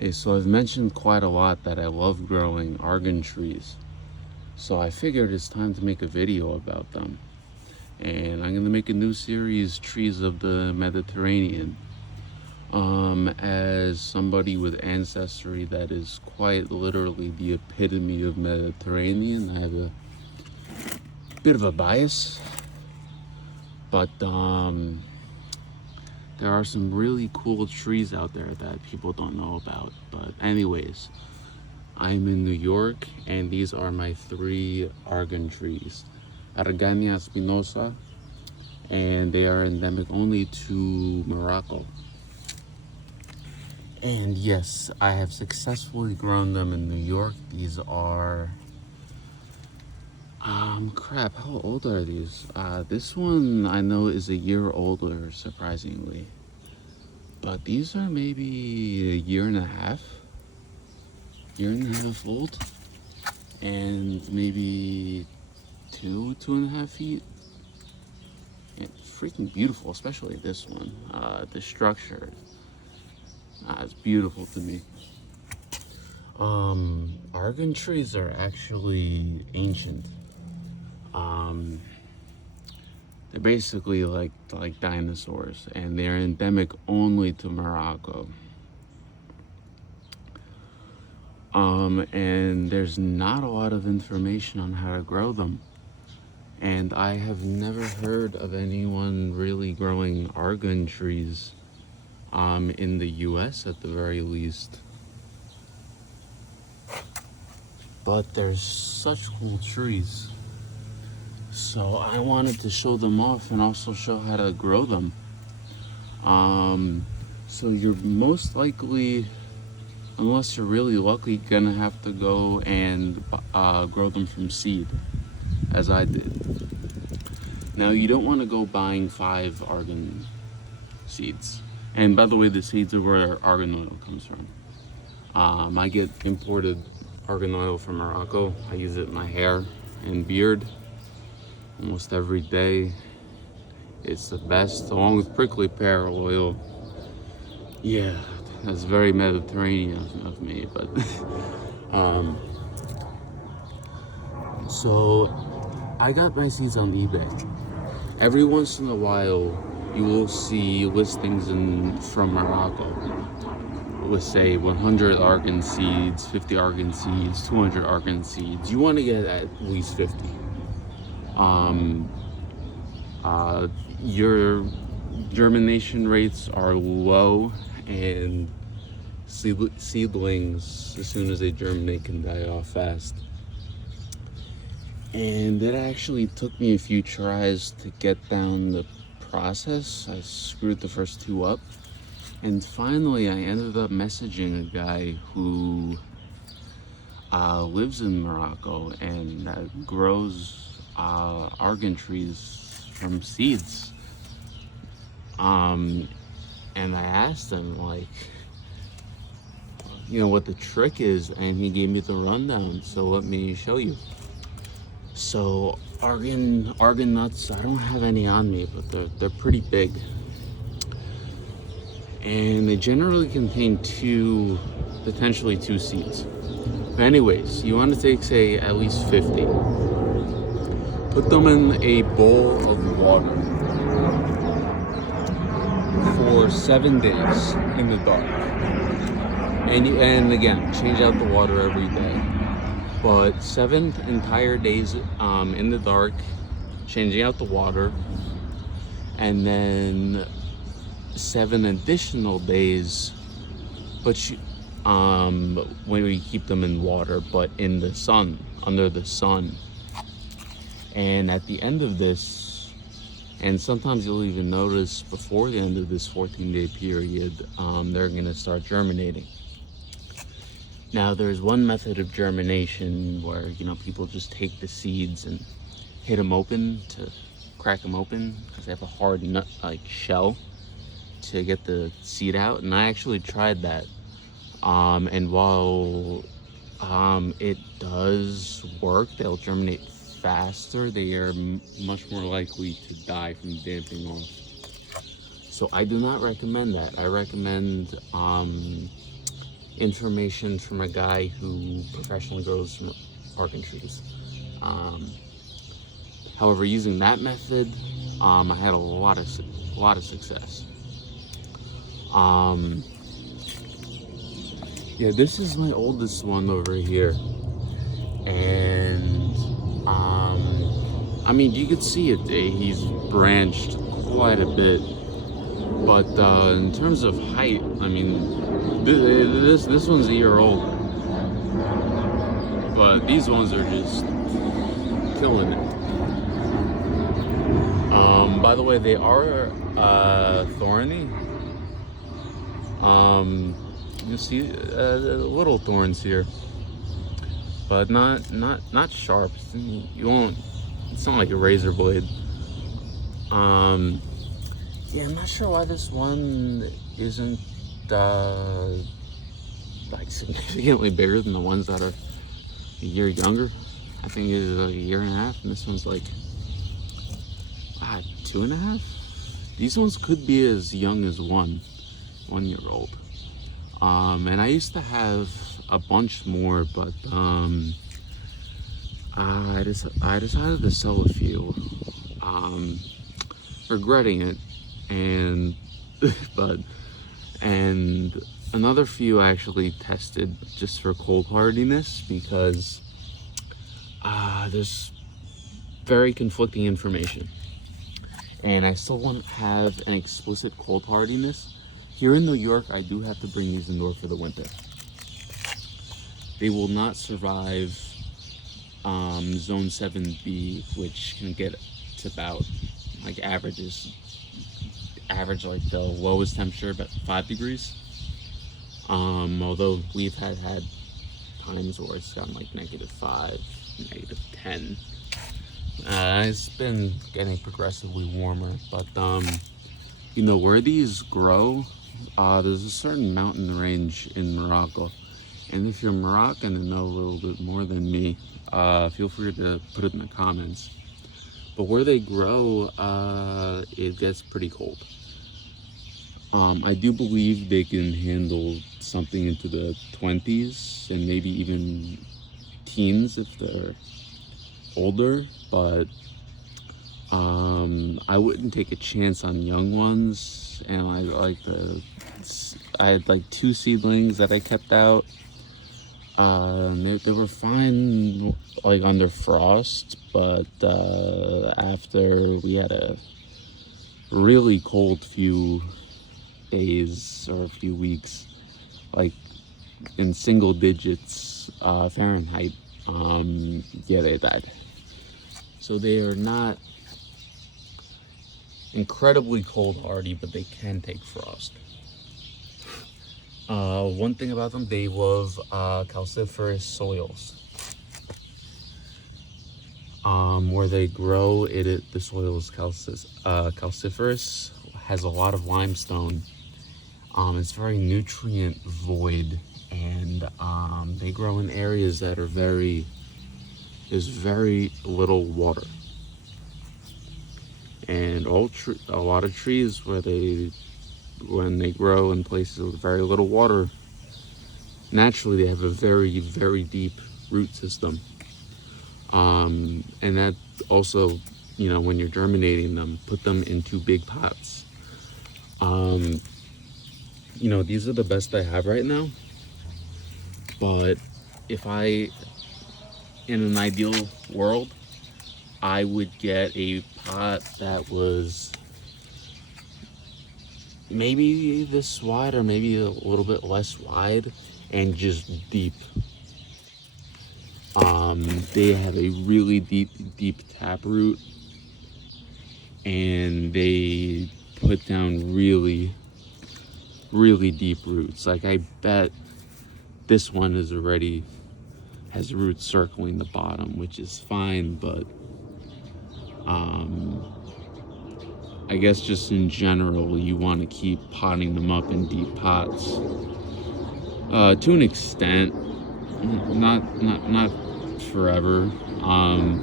Hey, so I've mentioned quite a lot that I love growing argan trees. So I figured it's time to make a video about them. And I'm gonna make a new series, Trees of the Mediterranean. As somebody with ancestry that is quite literally the epitome of Mediterranean, I have a bit of a bias. But there are some really cool trees out there that people don't know about. But anyways, I'm in New York, and these are my 3 argan trees. Argania Spinosa, and they are endemic only to Morocco. And yes, I have successfully grown them in New York. These are, crap, how old are these? This one I know is a year older, surprisingly. But these are maybe a year and a half old, and maybe 2.5 feet. And freaking beautiful, especially this one. The structure is beautiful to me. Argan trees are actually ancient. They're basically like dinosaurs, and they're endemic only to Morocco. And there's not a lot of information on how to grow them. And I have never heard of anyone really growing argan trees in the US at the very least. But there's such cool trees. So I wanted to show them off and also show how to grow them. So you're most likely, unless you're really lucky, gonna have to go and grow them from seed, as I did. Now you don't want to go buying 5 argan seeds. And by the way, the seeds are where argan oil comes from. I get imported argan oil from Morocco. I use it in my hair and beard almost every day. It's the best, along with prickly pear oil. Yeah, that's very Mediterranean of me, but so I got my seeds on eBay. Every once in a while, you will see listings from Morocco with, say, 100 argan seeds, 50 argan seeds, 200 argan seeds. You want to get at least 50. Your germination rates are low, and seedlings, as soon as they germinate, can die off fast. And it actually took me a few tries to get down the process. I screwed the first 2 up, and finally I ended up messaging a guy who lives in Morocco and grows argan trees from seeds. And I asked him, like, what the trick is, and he gave me the rundown. So let me show you. So argan nuts, I don't have any on me, but they're pretty big, and they generally contain potentially two seeds. But anyways, you want to take, say, at least 50. Put them in a bowl of water for 7 days in the dark. And again, change out the water every day. But 7 entire days in the dark, changing out the water, and then 7 additional days, but when we keep them in water, but in the sun, under the sun. And at the end of this, and sometimes you'll even notice before the end of this 14-day period, they're going to start germinating. Now, there's one method of germination where, people just take the seeds and hit them open, to crack them open, because they have a hard nut like shell to get the seed out. And I actually tried that, and while it does work, they'll germinate faster, they are much more likely to die from damping off. So I do not recommend that. I recommend information from a guy who professionally grows Argan trees. However, using that method, I had a lot of success. Yeah, this is my oldest one over here, and I mean, you could see it. He's branched quite a bit, but in terms of height, I mean, this one's a year old, but these ones are just killing it. By the way, they are thorny. You see little thorns here, but not sharp. You won't. It's not like a razor blade. Yeah, I'm not sure why this one isn't like significantly bigger than the ones that are a year younger. I think it is like a year and a half, and this one's like 2.5. These ones could be as young as 1 year old. And I used to have a bunch more, but I decided to sell a few, regretting it, and and another few I actually tested just for cold hardiness, because there's very conflicting information, and I still want to have an explicit cold hardiness. Here in New York, I do have to bring these indoor for the winter. They will not survive zone 7B, which can get to about like average like the lowest temperature about 5 degrees. Although we've had times where it's gotten like -5, -10. It's been getting progressively warmer, but you know where these grow. There's a certain mountain range in Morocco, and if you're Moroccan and know a little bit more than me, feel free to put it in the comments. But where they grow, it gets pretty cold. I do believe they can handle something into the 20s and maybe even teens if they're older, but I wouldn't take a chance on young ones. And I had like 2 seedlings that I kept out. They were fine like under frost, but after we had a really cold few days or a few weeks, like in single digits Fahrenheit, yeah, they died. So they are not incredibly cold hardy, but they can take frost. One thing about them, they love calciferous soils. Where they grow, the soil is calciferous, has a lot of limestone. It's very nutrient void, and they grow in areas that are there's very little water. And a lot of trees when they grow in places with very little water, naturally they have a very, very deep root system. And that also, you know, when you're germinating them, put them into big pots. You know, these are the best I have right now, but if in an ideal world, I would get a pot that was maybe this wide or maybe a little bit less wide and just deep. They have a really deep taproot, and they put down really deep roots. Like, I bet this one has roots circling the bottom, which is fine, but I guess just in general, you want to keep potting them up in deep pots to an extent, not forever. I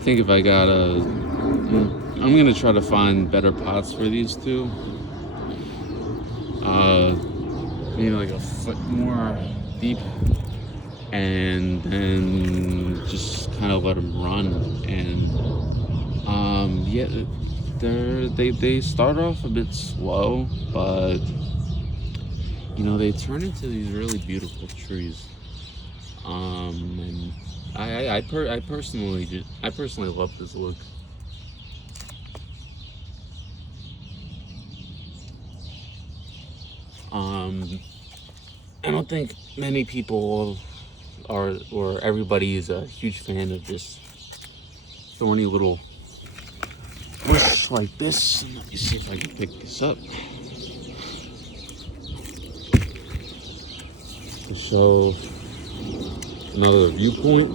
think if I'm gonna try to find better pots for these two. maybe like a foot more deep, and then just kind of let them run. And yeah, they start off a bit slow, but you know, they turn into these really beautiful trees. And I personally love this look. I don't think many people are, or everybody is a huge fan of this thorny little bush like this. Let me see if I can pick this up. So, another viewpoint.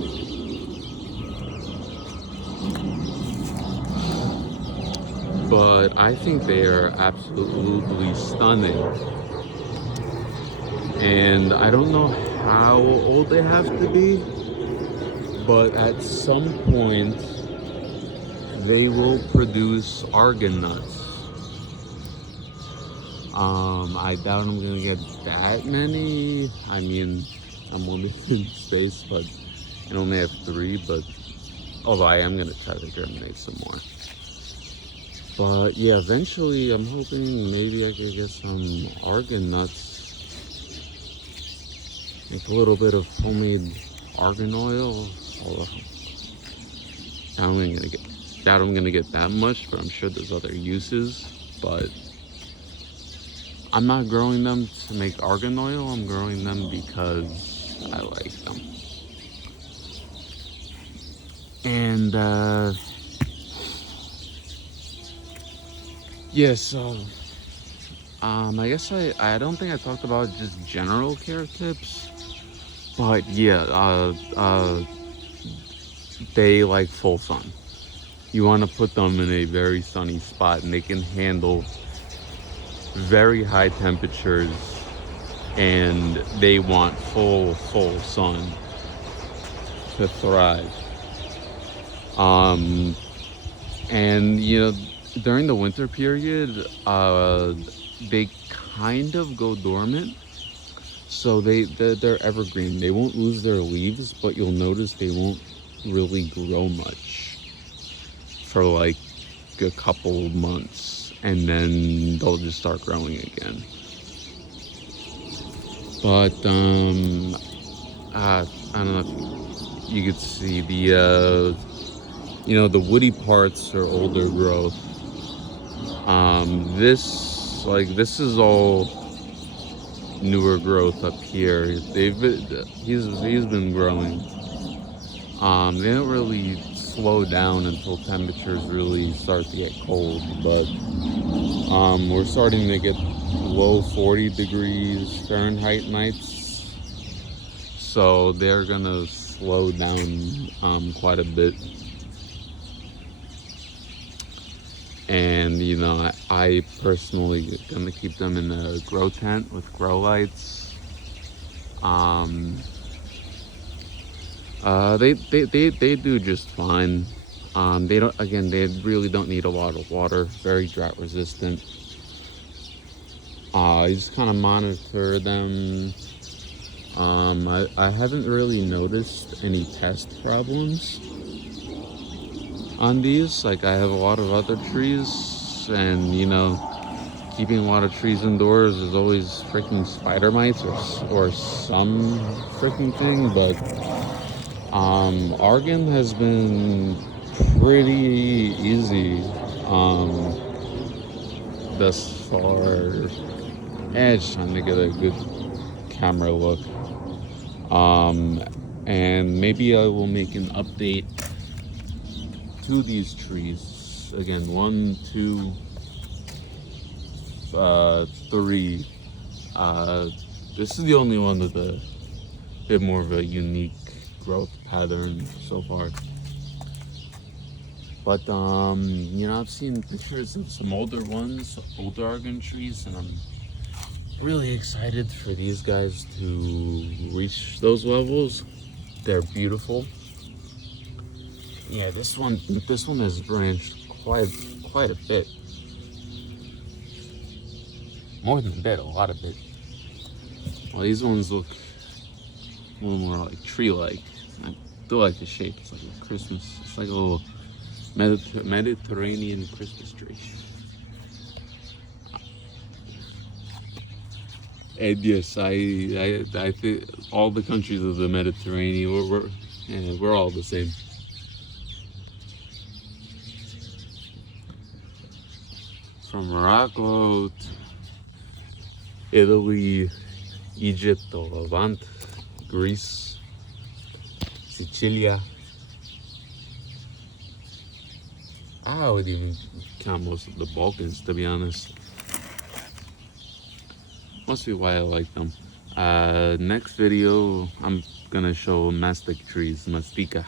But I think they are absolutely stunning. And I don't know how old they have to be, but at some point they will produce argan nuts. I doubt I'm gonna get that many. I mean, I'm limited in space, but I only have 3, but although I am gonna try to germinate some more. But yeah, eventually I'm hoping maybe I could get some argan nuts. Make a little bit of homemade argan oil. Doubt I'm gonna get that much, but I'm sure there's other uses. But I'm not growing them to make argan oil. I'm growing them because I like them. And yeah, so I guess I don't think I talked about just general care tips. But yeah, they like full sun. You want to put them in a very sunny spot, and they can handle very high temperatures, and they want full sun to thrive. And you know, during the winter period, they kind of go dormant. So they're evergreen. They won't lose their leaves, but you'll notice they won't really grow much for like a couple months, and then they'll just start growing again. But I don't know if you could see the you know, the woody parts are older growth. This is all newer growth up here. He's been growing. They don't really slow down until temperatures really start to get cold, but we're starting to get low 40 degrees Fahrenheit nights, so they're gonna slow down quite a bit. And you know, I personally gonna keep them in a grow tent with grow lights. They do just fine. They really don't need a lot of water. Very drought resistant. You just kind of monitor them. I haven't really noticed any pest problems on these. Like, I have a lot of other trees, and you know, keeping a lot of trees indoors is always freaking spider mites or some freaking thing. But Argan has been pretty easy thus far. Just trying to get a good camera look. And maybe I will make an update to these trees. Again, 1, 2, 3. This is the only one with a bit more of a unique growth pattern so far. But you know, I've seen pictures of some older ones, older Argan trees, and I'm really excited for these guys to reach those levels. They're beautiful. Yeah, this one has branched quite a bit. More than a bit, a lot of it. Well, these ones look a little more like tree-like. I do like the shape. It's like a Christmas. It's like a little Mediterranean Christmas tree. And yes, I think all the countries of the Mediterranean, we're all the same. From Morocco to Italy, Egypt, Levant, Greece, Sicilia. I would even count most of the Balkans, to be honest. Must be why I like them. Next video, I'm gonna show mastic trees, mastica.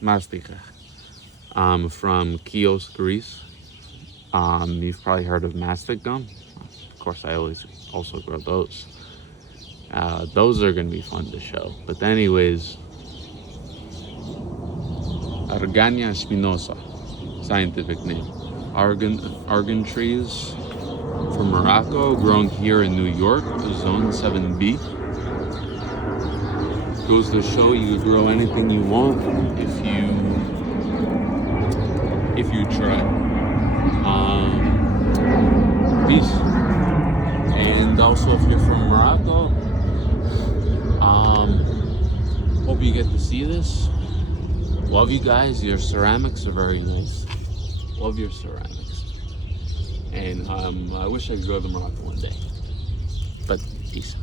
Mastica. From Chios, Greece. You've probably heard of mastic gum. Of course, I always also grow those. Those are gonna be fun to show. But anyways, Argania Spinosa, scientific name. Argan trees from Morocco, grown here in New York, Zone 7B. Goes to show you can grow anything you want if you try. Peace. And also, if you're from Morocco, hope you get to see this. Love you guys. Your ceramics are very nice. Love your ceramics. And I wish I could go to Morocco one day. But peace.